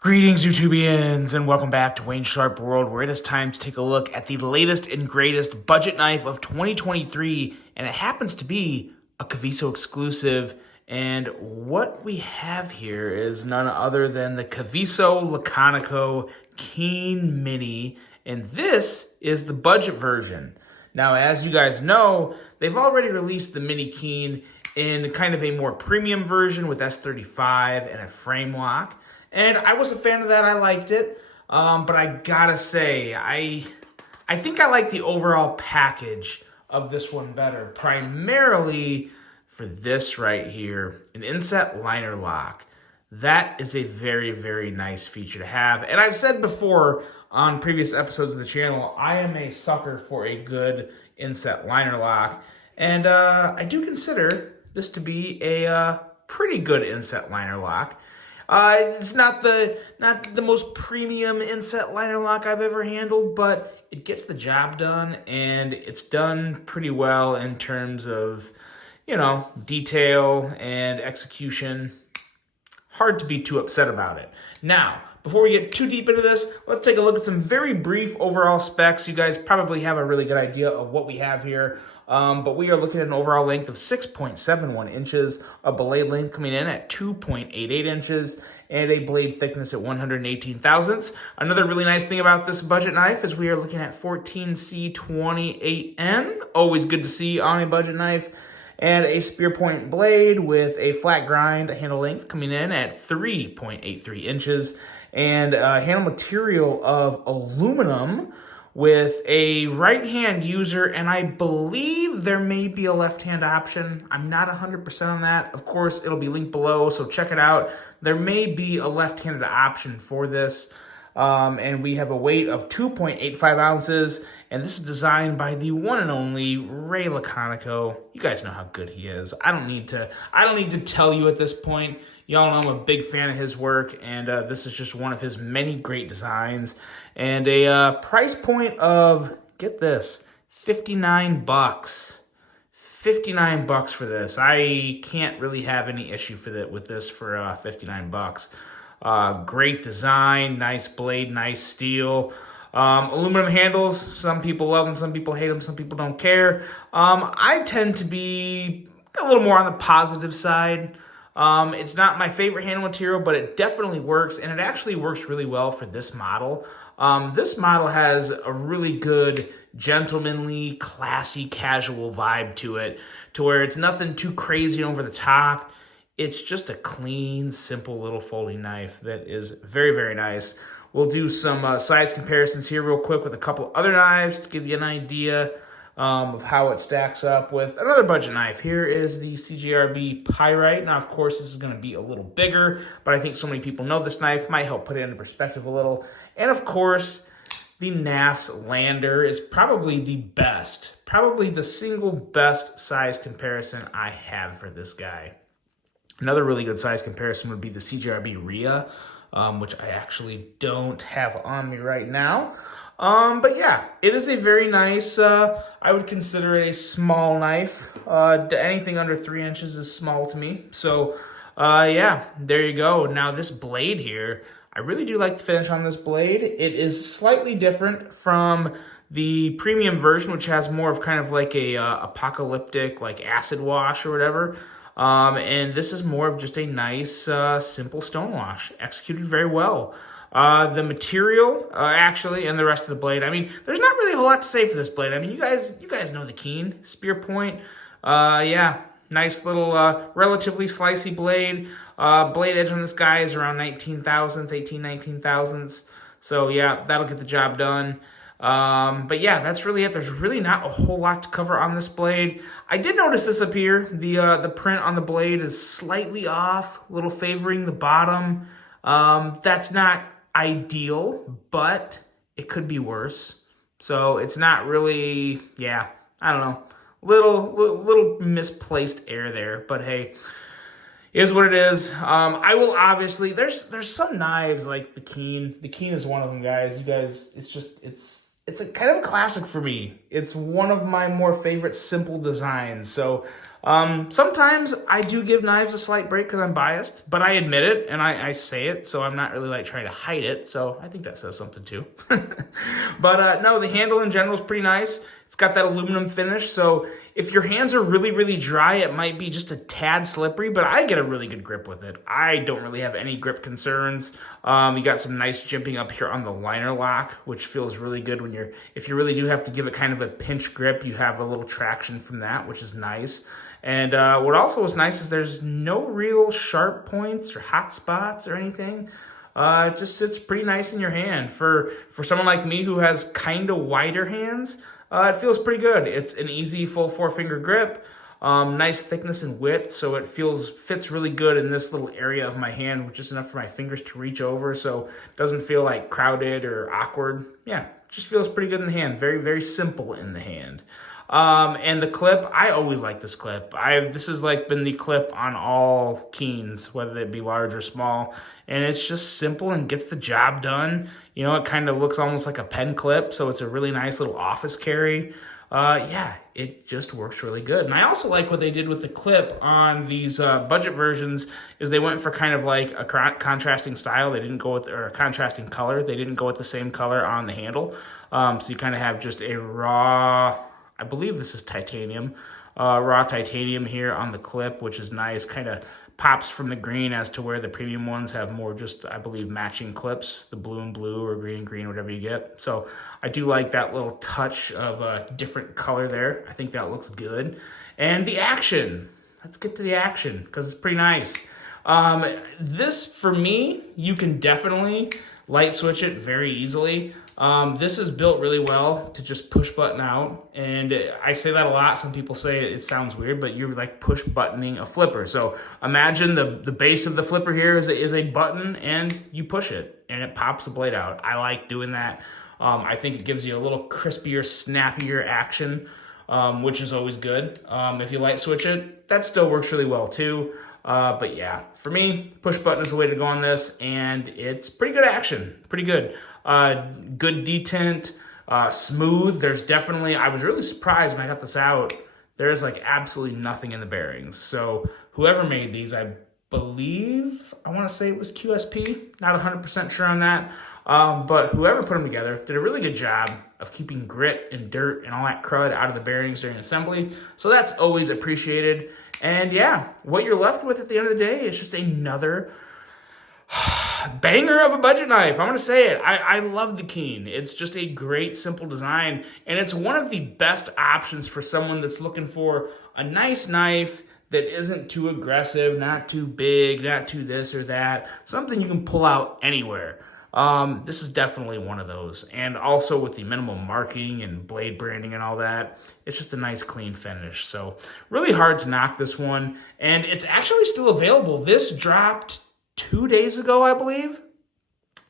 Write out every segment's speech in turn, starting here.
Greetings, YouTubians, and welcome back to Wayne Sharp World, where it is time to take a look at the latest and greatest budget knife of 2023, and it happens to be a Caviso exclusive. And what we have here is none other than the Caviso Laconico Keen Mini, and this is the budget version. Now, as you guys know, they've already released the Mini Keen in kind of a more premium version with S35 and a frame lock. And I was a fan of that. I liked it. But I gotta say, I think I like the overall package of this one better. Primarily for this right here, an inset liner lock. That is a very, very nice feature to have. And I've said before on previous episodes of the channel, I am a sucker for a good inset liner lock. And I do consider this to be a pretty good inset liner lock. It's not the most premium inset liner lock I've ever handled, but it gets the job done, and it's done pretty well in terms of, you know, detail and execution. Hard to be too upset about it. Now, before we get too deep into this, let's take a look at some very brief overall specs. You guys probably have a really good idea of what we have here. But we are looking at an overall length of 6.71 inches, a blade length coming in at 2.88 inches, and a blade thickness at 118 thousandths. Another really nice thing about this budget knife is we are looking at 14C28N, always good to see on a budget knife, and a spear point blade with a flat grind handle length coming in at 3.83 inches, and a handle material of aluminum with a right-hand user, and I believe there may be a left-hand option. I'm not 100% on that. Of course, it'll be linked below, so check it out. There may be a left-handed option for this, and we have a weight of 2.85 ounces, and this is designed by the one and only Ray Laconico. You guys know how good he is. I don't need to tell you at this point. Y'all know I'm a big fan of his work, and this is just one of his many great designs. And a price point of, get this, 59 bucks. 59 bucks for this. I can't really have any issue with this for 59 bucks. Great design, nice blade, nice steel. Aluminum handles, some people love them, some people hate them, some people don't care. I tend to be a little more on the positive side. It's not my favorite handle material, but it definitely works, and it actually works really well for this model. This model has a really good, gentlemanly, classy, casual vibe to it, to where it's nothing too crazy over the top. It's just a clean, simple little folding knife that is very, very nice. We'll do some size comparisons here real quick with a couple other knives to give you an idea of how it stacks up with another budget knife. Here is the CJRB Pyrite. Now, of course, this is going to be a little bigger, but I think so many people know this knife. Might help put it into perspective a little. And, of course, the NAF's Lander is probably the best, probably the single best size comparison I have for this guy. Another really good size comparison would be the CJRB Rhea, which I actually don't have on me right now. But yeah, it is a very nice, I would consider it a small knife. Anything under 3 inches is small to me. So, yeah, there you go. Now this blade here, I really do like the finish on this blade. It is slightly different from the premium version, which has more of kind of like a apocalyptic, like acid wash or whatever. And this is more of just a nice, simple stone wash, executed very well. The material, actually, and the rest of the blade, I mean, there's not really a whole lot to say for this blade. I mean, you guys know the Keen, spear point. Yeah, nice little, relatively slicey blade. Blade edge on this guy is around 19 thousandths. So yeah, that'll get the job done. But yeah, that's really it. There's really not a whole lot to cover on this blade. I did notice this up here. The print on the blade is slightly off, a little favoring the bottom. That's not ideal, but it could be worse. So it's not really, yeah, I don't know. Little misplaced air there, but hey, is what it is. I will obviously, there's some knives like the Keen. The Keen is one of them, guys. You guys, it's a kind of a classic for me. It's one of my more favorite simple designs. So Sometimes I do give knives a slight break because I'm biased, but I admit it and I say it, so I'm not really like trying to hide it. So I think that says something too. But no, the handle in general is pretty nice. It's got that aluminum finish, so if your hands are really, really dry, it might be just a tad slippery, but I get a really good grip with it. I don't really have any grip concerns. You got some nice jimping up here on the liner lock, which feels really good when if you really do have to give it kind of a pinch grip, you have a little traction from that, which is nice. And what also is nice is there's no real sharp points or hot spots or anything. It just sits pretty nice in your hand. For someone like me who has kind of wider hands, it feels pretty good. It's an easy full 4-finger grip, nice thickness and width, so it fits really good in this little area of my hand, which is enough for my fingers to reach over, so it doesn't feel like crowded or awkward. Yeah, just feels pretty good in the hand. Very, very simple in the hand. And the clip, I always like this clip. This has like been the clip on all Keens, whether it be large or small, and it's just simple and gets the job done. You know, it kind of looks almost like a pen clip, so it's a really nice little office carry. Yeah, it just works really good. And I also like what they did with the clip on these budget versions is they went for kind of like a contrasting style. They didn't go with, or a contrasting color. They didn't go with the same color on the handle. So you kind of have just a raw, I believe this is titanium, raw titanium here on the clip, which is nice, kind of pops from the green as to where the premium ones have more just, I believe, matching clips, the blue and blue or green and green, whatever you get. So I do like that little touch of a different color there. I think that looks good. And the action, let's get to the action because it's pretty nice. This, for me, you can definitely light switch it very easily. This is built really well to just push button out, and I say that a lot. Some people say it sounds weird, but you're like push buttoning a flipper. So imagine the base of the flipper here is a button, and you push it, and it pops the blade out. I like doing that. I think it gives you a little crispier, snappier action, which is always good. If you light switch it, that still works really well too. But yeah, for me, push button is the way to go on this, and it's pretty good action, pretty good. Good detent, smooth. There's definitely, I was really surprised when I got this out. There's like absolutely nothing in the bearings. So whoever made these, I believe, I want to say it was QSP, not 100% sure on that. But whoever put them together did a really good job of keeping grit and dirt and all that crud out of the bearings during assembly. So that's always appreciated. And yeah, what you're left with at the end of the day is just another banger of a budget knife. I'm going to say it. I love the Keen. It's just a great, simple design. And it's one of the best options for someone that's looking for a nice knife that isn't too aggressive, not too big, not too this or that. Something you can pull out anywhere. This is definitely one of those. And also with the minimal marking and blade branding and all that, it's just a nice clean finish. So really hard to knock this one. And it's actually still available. This dropped 2 days ago, I believe.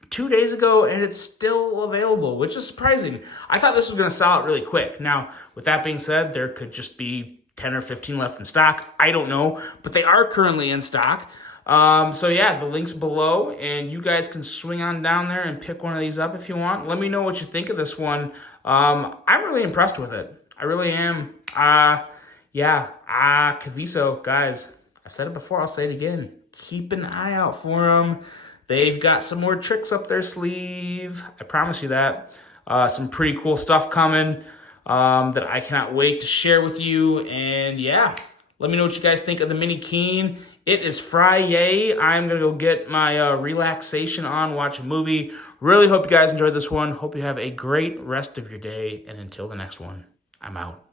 2 days ago, and it's still available, which is surprising. I thought this was going to sell out really quick. Now, with that being said, there could just be 10 or 15 left in stock. I don't know, but they are currently in stock. So yeah, the link's below, and you guys can swing on down there and pick one of these up if you want. Let me know what you think of this one. I'm really impressed with it. I really am. Caviso, guys, I've said it before, I'll say it again. Keep an eye out for them. They've got some more tricks up their sleeve. I promise you that. Some pretty cool stuff coming that I cannot wait to share with you. And yeah, let me know what you guys think of the Mini Keen. It is Friday. I'm going to go get my relaxation on, watch a movie. Really hope you guys enjoyed this one. Hope you have a great rest of your day. And until the next one, I'm out.